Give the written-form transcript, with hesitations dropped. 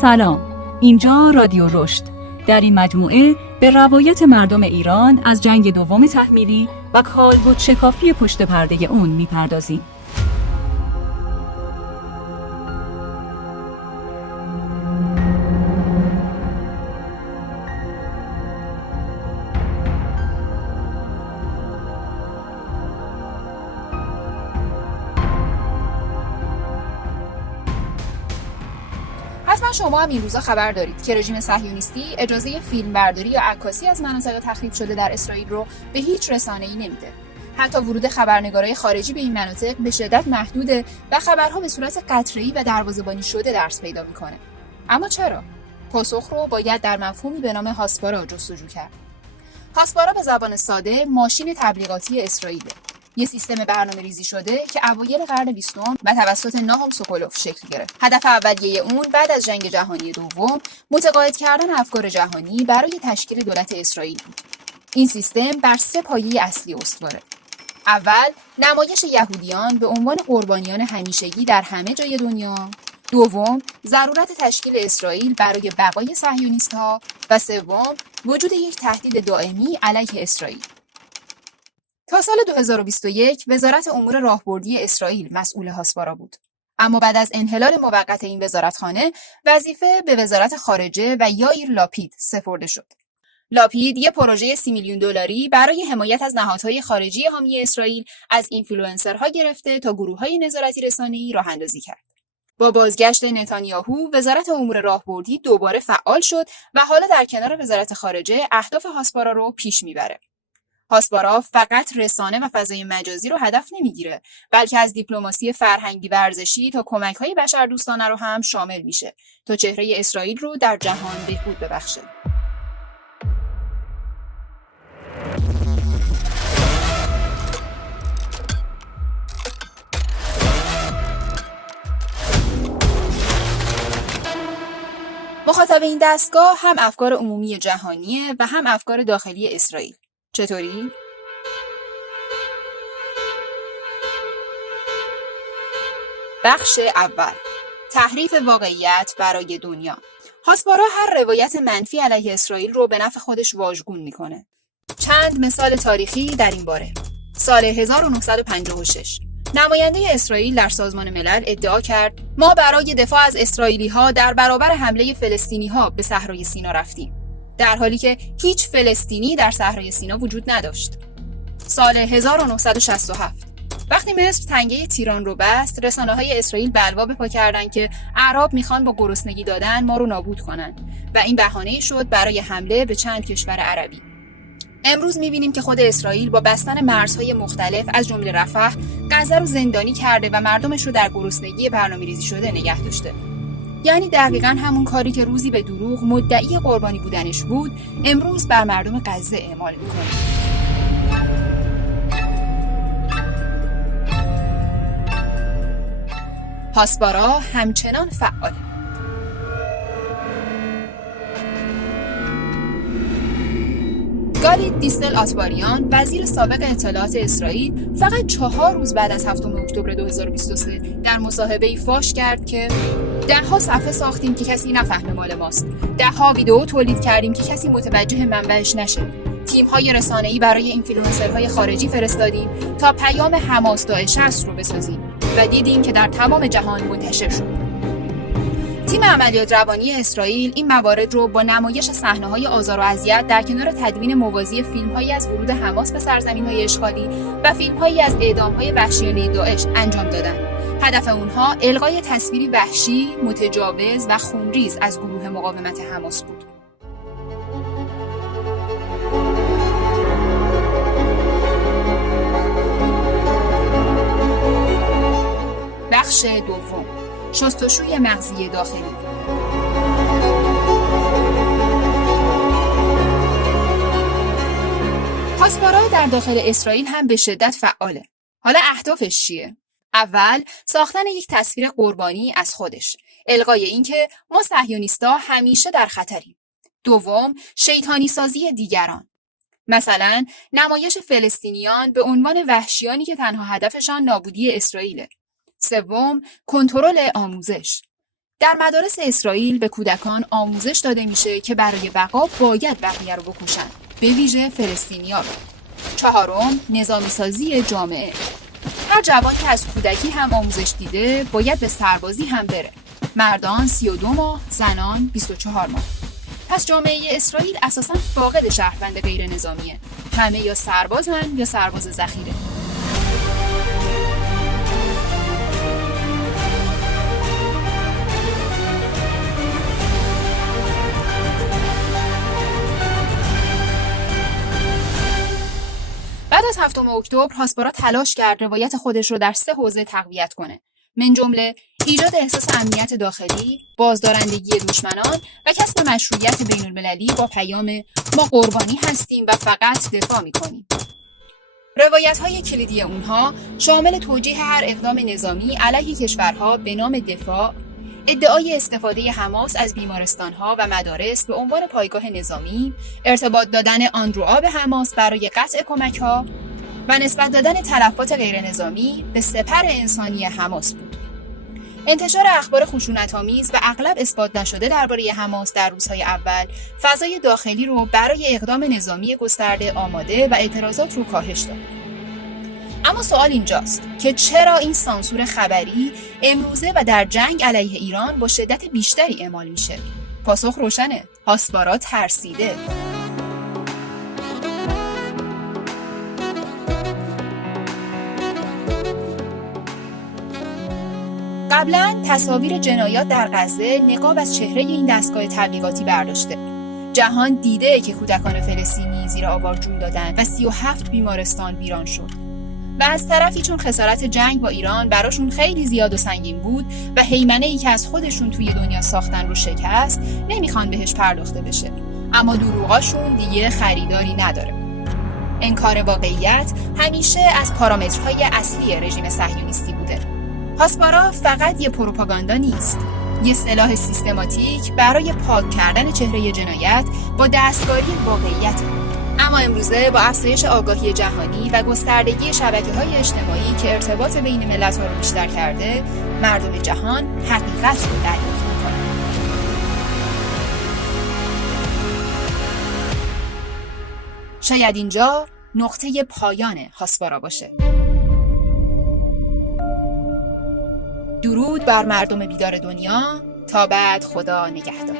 سلام، اینجا رادیو رشد. در این مجموعه به روایت مردم ایران از جنگ دوم تحمیلی و کالبد شکافی پشت پرده اون میپردازیم. حتما شما هم این روزا خبر دارید که رژیم صهیونیستی اجازه فیلمبرداری یا عکاسی از مناطق تخریب شده در اسرائیل رو به هیچ رسانه‌ای نمیده. حتی ورود خبرنگارای خارجی به این مناطق به شدت محدوده و خبرها به صورت قطره‌ای و دروازه‌بانی شده درس پیدا میکنه. اما چرا؟ پاسخ رو باید در مفهومی به نام هاسپارا جستجو کرد. هاسپارا به زبان ساده ماشین تبلیغاتی اسرائیل، یه سیستم برنامه‌ریزی شده که اوایل قرن 20 و توسط ناهم سوکولوف شکل گرفت. هدف اولیه اون بعد از جنگ جهانی دوم متقاعد کردن افکار جهانی برای تشکیل دولت اسرائیل بود. این سیستم بر 3 پایه اصلی استواره. اول، نمایش یهودیان به عنوان قربانیان همیشگی در همه جای دنیا. دوم، ضرورت تشکیل اسرائیل برای بقای صهیونیست‌ها. و سوم، وجود یک تهدید دائمی علیه اسرائیل. تا سال 2021 وزارت امور راهبردی اسرائیل مسئول هاسپارا بود. اما بعد از انحلال موقت این وزارتخانه، وظیفه به وزارت خارجه و یائیر لاپید سپرده شد. لاپید یک پروژه 30 میلیون دلاری برای حمایت از نهادهای خارجی حامی اسرائیل از اینفلوئنسرها گرفته تا گروه‌های نظارتی رسانه‌ای راه اندازی کرد. با بازگشت نتانیاهو، وزارت امور راهبردی دوباره فعال شد و حالا در کنار وزارت خارجه اهداف هاسپارا رو پیش میبره. هاسپارا فقط رسانه و فضای مجازی رو هدف نمیگیره، بلکه از دیپلماسی فرهنگی ورزشی تا کمک‌های بشردوستانه رو هم شامل میشه تا چهره اسرائیل رو در جهان بهبود ببخشه. مخاطب این دستگاه هم افکار عمومی جهانیه و هم افکار داخلی اسرائیل. چطوری؟ بخش اول، تحریف واقعیت برای دنیا. هاسپارا هر روایت منفی علیه اسرائیل رو به نفع خودش واژگون میکنه. چند مثال تاریخی در این باره. سال 1956 نماینده اسرائیل در سازمان ملل ادعا کرد ما برای دفاع از اسرائیلی‌ها در برابر حمله فلسطینی‌ها به صحرای سینا رفتیم، در حالی که هیچ فلسطینی در صحرای سینا وجود نداشت. سال 1967 وقتی مصر تنگه تیران رو بست، رسانه‌های اسرائیل بلوا به پا کردن که اعراب میخوان با گرسنگی دادن ما رو نابود کنن و این بهانه‌ای شد برای حمله به چند کشور عربی. امروز می‌بینیم که خود اسرائیل با بستن مرزهای مختلف از جمله رفح، غزه رو زندانی کرده و مردمش رو در گرسنگی برنامه‌ریزی شده نگه داشته. یعنی دقیقاً همون کاری که روزی به دروغ مدعی قربانی بودنش بود، امروز بر مردم غزه اعمال می‌کنه. هاسپارا همچنان فعاله. گالید دیستل آتباریان، وزیر سابق اطلاعات اسرائیل، فقط 4 روز بعد از 7 اکتبر 2023 در مصاحبه‌ای فاش کرد که ده‌ها صفحه ساختیم که کسی نفهمه مال ماست. ده‌ها ویدیو تولید کردیم که کسی متوجه منبعش نشه. تیم‌های رسانه‌ای برای اینفلوئنسرهای خارجی فرستادیم تا پیام حماس داعش است رو بسازیم و دیدیم که در تمام جهان منتشر شد. تیم عملیات روانی اسرائیل این موارد رو با نمایش صحنه‌های آزار و اذیت در کنار تدوین موازی فیلم‌هایی از ورود حماس به سرزمین‌های اشغالی و فیلم‌هایی از اعدام‌های وحشیانه داعش انجام دادند. هدف اونها القای تصویری وحشی، متجاوز و خونریز از گروه مقاومت حماس بود. بخش دوم، شستشوی مغزی داخلی. هاسپارا در داخل اسرائیل هم به شدت فعاله. حالا اهدافش چیه؟ اول، ساختن یک تصویر قربانی از خودش، القای این که ما صهیونیست‌ها همیشه در خطریم. دوم، شیطانی سازی دیگران. مثلا نمایش فلسطینیان به عنوان وحشیانی که تنها هدفشان نابودی اسرائیله. سوم، کنترل آموزش. در مدارس اسرائیل به کودکان آموزش داده میشه که برای بقا باید بقیه رو بکشن، به ویژه فلسطینی‌ها رو. 4، نظامی سازی جامعه. هر جوان که از کودکی هم آموزش دیده باید به سربازی هم بره. مردان 32 ماه، زنان 24 ماه. پس جامعه اسرائیل اساساً فاقد شهروند غیر نظامیه. همه یا سربازن یا سرباز ذخیره. بعد از 7 اکتبر هاسپارا تلاش کرد روایت خودش رو در 3 حوزه تقویت کنه. من جمله ایجاد احساس امنیت داخلی، بازدارندگی دشمنان و کسب مشروعیت بین‌المللی با پیام ما قربانی هستیم و فقط دفاع می‌کنیم. روایت‌های کلیدی اونها شامل توجیه هر اقدام نظامی علیه کشورها به نام دفاع، ادعای استفاده حماس از بیمارستان‌ها و مدارس به عنوان پایگاه نظامی، ارتباط دادن آندروآ به حماس برای قطع کمک‌ها و نسبت دادن تلفات غیر نظامی به سپر انسانی حماس بود. انتشار اخبار خشونت‌آمیز و اغلب اثبات نشده درباره حماس در روزهای اول فضای داخلی رو برای اقدام نظامی گسترده آماده و اعتراضات رو کاهش داد. اما سوال اینجاست که چرا این سانسور خبری امروزه و در جنگ علیه ایران با شدت بیشتری اعمال میشه؟ پاسخ روشنه. هاسپارا ترسیده. قبلا تصاویر جنایات در غزه نقاب از چهره این دستگاه تبلیغاتی برداشته. جهان دیده که کودکان فلسطینی زیر آوار جون دادن و 37 بیمارستان ویران شد. و از طرفی چون خسارت جنگ با ایران براشون خیلی زیاد و سنگین بود و هیمنه‌ای که از خودشون توی دنیا ساختن رو شکست، نمیخوان بهش پرداخته بشه. اما دروغاشون دیگه خریداری نداره. انکار واقعیت همیشه از پارامترهای اصلی رژیم صهیونیستی بوده. هاسپارا فقط یه پروپاگاندا نیست، یه سلاح سیستماتیک برای پاک کردن چهره جنایت با دستکاری واقعیت. اما امروزه با افزایش آگاهی جهانی و گستردگی شبکه‌های اجتماعی که ارتباط بین ملت‌ها رو بیشتر کرده، مردم جهان حقیقت رو دریافت می‌کنند. شاید اینجا نقطه پایان هاسپارا باشه. درود بر مردم بیدار دنیا. تا بعد، خدا نگهدار.